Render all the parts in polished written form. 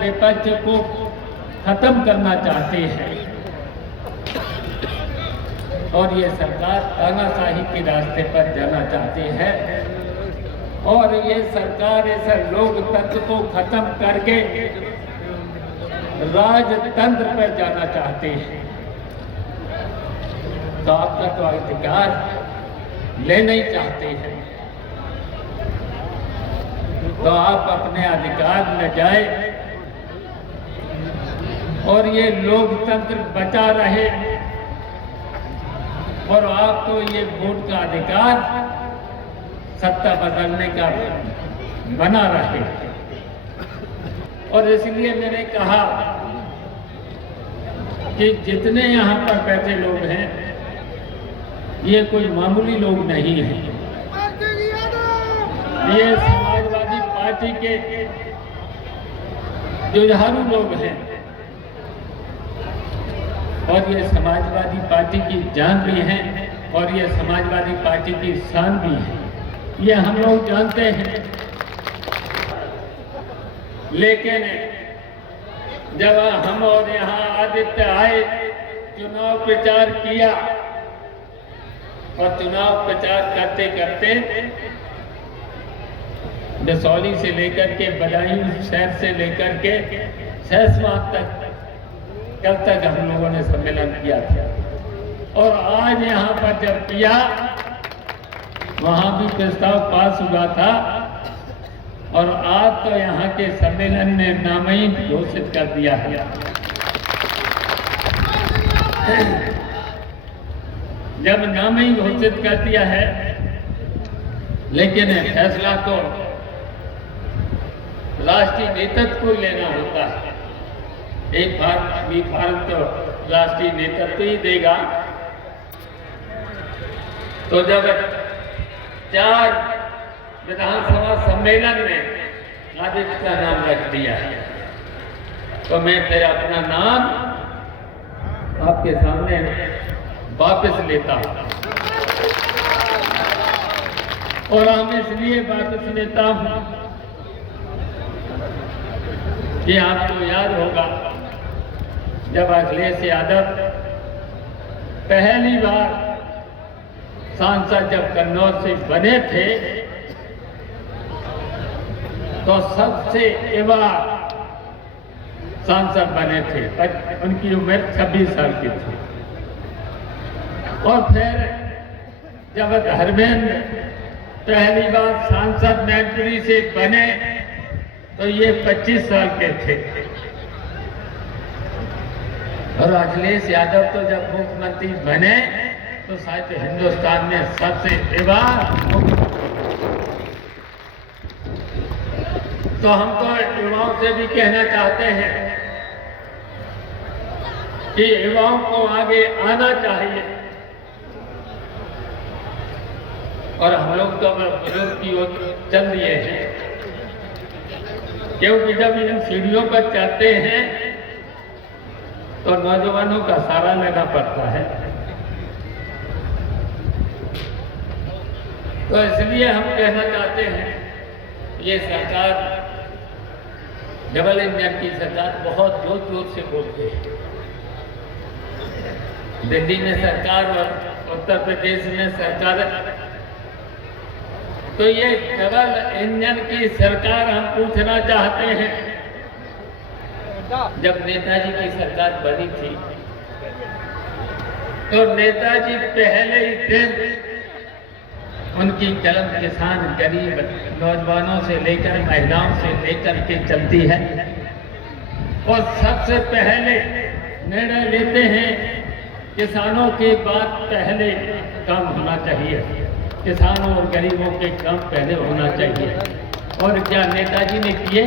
विपक्ष को खत्म करना चाहते हैं और ये सरकार तानाशाही के रास्ते पर जाना चाहते हैं और ये सरकार ऐसा लोकतंत्र को खत्म करके राजतंत्र पर जाना चाहते हैं। तो आपका तो अधिकार लेना ही चाहते हैं, तो आप अपने अधिकार में जाए और ये लोकतंत्र बचा रहे और आपको ये वोट का अधिकार सत्ता बदलने का बना रहे। और इसलिए मैंने कहा कि जितने यहाँ पर बैठे लोग हैं ये कोई मामूली लोग नहीं हैं, ये समाजवादी पार्टी के जुझारू लोग हैं और ये समाजवादी पार्टी की जान भी है और ये समाजवादी पार्टी की शान भी है, ये हम लोग जानते हैं। लेकिन जब हम और यहाँ आदित्य आए, चुनाव प्रचार किया और चुनाव प्रचार करते करते दसौली से लेकर के बदायूं शहर से लेकर के सहसवाद तक कल तक हम लोगों ने सम्मेलन किया था और आज यहाँ पर जब किया वहाँ भी प्रस्ताव पास हुआ था और आज तो यहाँ के सम्मेलन ने नामहीन घोषित कर दिया है। जब नामहीन घोषित कर दिया है, लेकिन फैसला तो राष्ट्रीय नेतृत्व को लेना होता है। एक भारत तो राष्ट्रीय नेतृत्व ही देगा। तो जब 4 विधानसभा सम्मेलन में आदित्य का नाम रख दिया है तो मैं फिर अपना नाम आपके सामने वापस लेता हूं और हम इसलिए वापस लेता हूं कि आपको याद होगा जब अखिलेश यादव पहली बार सांसद जब कन्नौज से बने थे तो सबसे युवा सांसद बने थे, उनकी उम्र 26 साल की थी। और फिर जब धर्मेंद्र पहली बार सांसद मैनपुरी से बने तो ये 25 साल के थे और अखिलेश यादव तो जब मुख्यमंत्री बने तो शायद हिंदुस्तान में सबसे युवा तो हम तो युवाओं से भी कहना चाहते हैं कि युवाओं को आगे आना चाहिए और हम लोग तो बुजुर्ग की ओर चल दिए हैं, क्योंकि जब इन सीढ़ियों पर चढ़ते हैं तो नौजवानों का सहारा लेना पड़ता है। तो इसलिए हम कहना चाहते हैं ये सरकार डबल इंजन की सरकार बहुत जोर जोर से बोलते हैं। दिल्ली में सरकार और उत्तर प्रदेश में सरकार, तो ये डबल इंजन की सरकार हम पूछना चाहते हैं। जब नेताजी की सरकार बनी थी तो नेताजी पहले ही दिन उनकी कलम किसान, गरीब, नौजवानों से लेकर महिलाओं से लेकर के चलती है और सबसे पहले निर्णय लेते हैं किसानों की बात पहले काम होना चाहिए, किसानों और गरीबों के काम पहले होना चाहिए। और क्या नेताजी ने किए?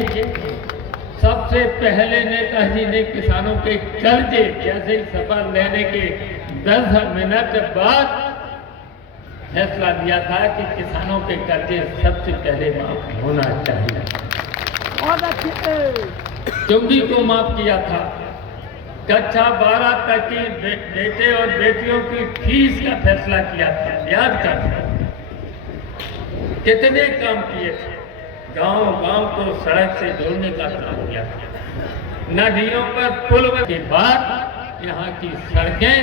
सबसे पहले नेताजी ने किसानों के कर्जे, जैसे ही शपथ लेने के 10 मिनट बाद फैसला दिया था कि किसानों के कर्जे सबसे पहले माफ होना चाहिए। चुंगी को माफ किया था, कक्षा 12 तक की बेटे और बेटियों की फीस का फैसला किया था, याद कर। कितने काम किए थे, गांव गांव को सड़क से जोड़ने का काम किया था। नदियों पर पुल के बाद यहाँ की सड़कें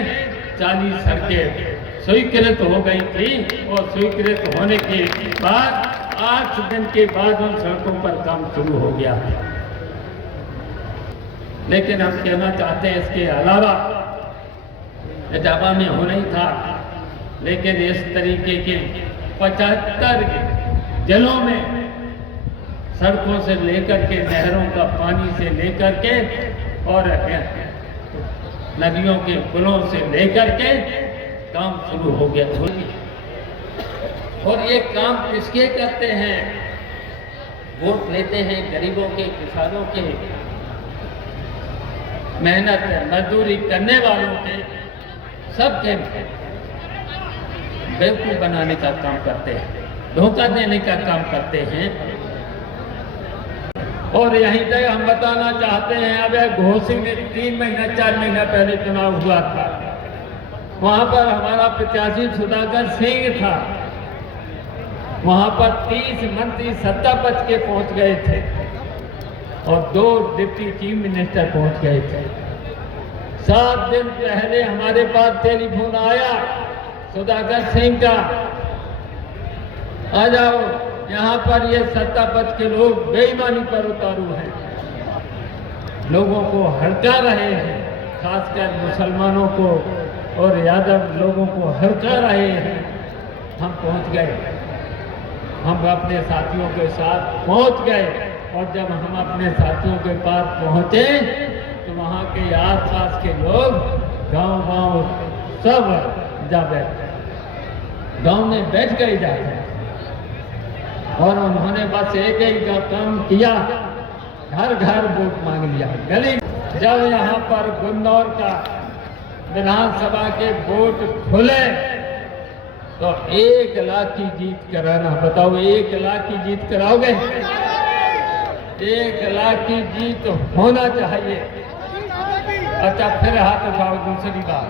40 सड़कें स्वीकृत हो गई थी और स्वीकृत होने के बाद 8 दिन के बाद उन सड़कों पर काम शुरू हो गया। लेकिन हम कहना चाहते हैं इसके अलावा इटावा में होना ही था, लेकिन इस तरीके के 75 जिलों में सड़कों से लेकर के नहरों का पानी से लेकर के और नदियों के पुलों से लेकर के काम शुरू हो गया। और ये काम किसके करते हैं? वोट लेते हैं गरीबों के, किसानों के, मेहनत मजदूरी करने वालों के, सबके बेवकूफ बनाने का काम करते हैं, धोखा देने का काम करते हैं। और यहीं तक हम बताना चाहते हैं, अब घोसी में 3 महीना 4 महीना पहले चुनाव हुआ था, वहां पर हमारा प्रत्याशी सुधाकर सिंह था। वहां पर 30 मंत्री सत्ता पक्ष के पहुंच गए थे और 2 डिप्टी चीफ मिनिस्टर पहुंच गए थे। 7 दिन पहले हमारे पास टेलीफोन आया सुधाकर सिंह का, आ जाओ यहाँ पर ये सत्ता पक्ष के लोग बेईमानी पर उतारू हैं, लोगों को हड़का रहे हैं, खासकर मुसलमानों को और यादव लोगों को हड़का रहे हैं। हम पहुंच गए, हम अपने साथियों के साथ पहुंच गए और जब हम अपने साथियों के पास पहुंचे तो वहाँ के आसपास के लोग गांव सब जा बैठे, गांव में बैठ गए जाते और उन्होंने बस एक ही का काम किया, घर घर वोट मांग लिया। गली जब यहाँ पर गुन्नौर का विधानसभा के वोट खुले तो 1 लाख की जीत कराना, बताओ 1 लाख की जीत कराओगे? 1 लाख की जीत होना चाहिए। अच्छा फिर हाथ उठाओ, दूसरी बात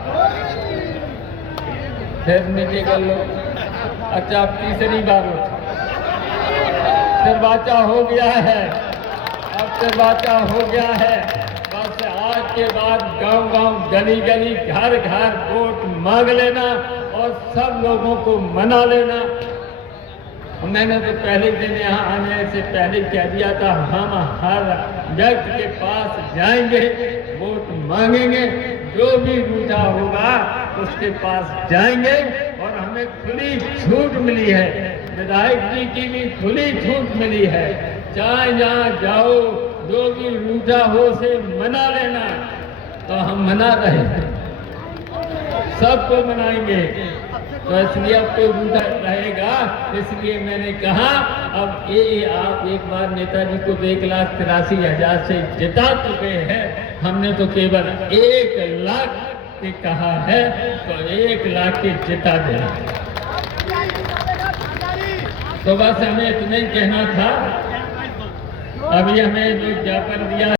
फिर नीचे कर लो। अच्छा अब तीसरी बार उठाओ। निर्वाचा हो गया है, अब निर्वाचा हो गया है। बस आज के बाद गांव-गांव, गली-गली, घर-घर वोट मांग लेना और सब लोगों को मना लेना। मैंने तो पहले दिन यहाँ आने से पहले कह दिया था, हम हर व्यक्ति के पास जाएंगे, वोट मांगेंगे, जो भी रूठा होगा उसके पास जाएंगे। और हमें खुली छूट मिली है, विधायक जी की भी खुली छूट मिली है, चाहे जहाँ जाओ जो भी रूठा हो से मना लेना। तो हम मना रहे हैं, सबको मनाएंगे। तो इसलिए अब कोई रूठा रहेगा, इसलिए मैंने कहा अब ये आप एक बार नेताजी को 1,83,000 से जिता चुके हैं, हमने तो केवल 1 लाख के कहा है, तो 1 लाख के जिता देना। तो बस हमें इतना ही कहना था। अभी हमें जो ज्ञापन दिया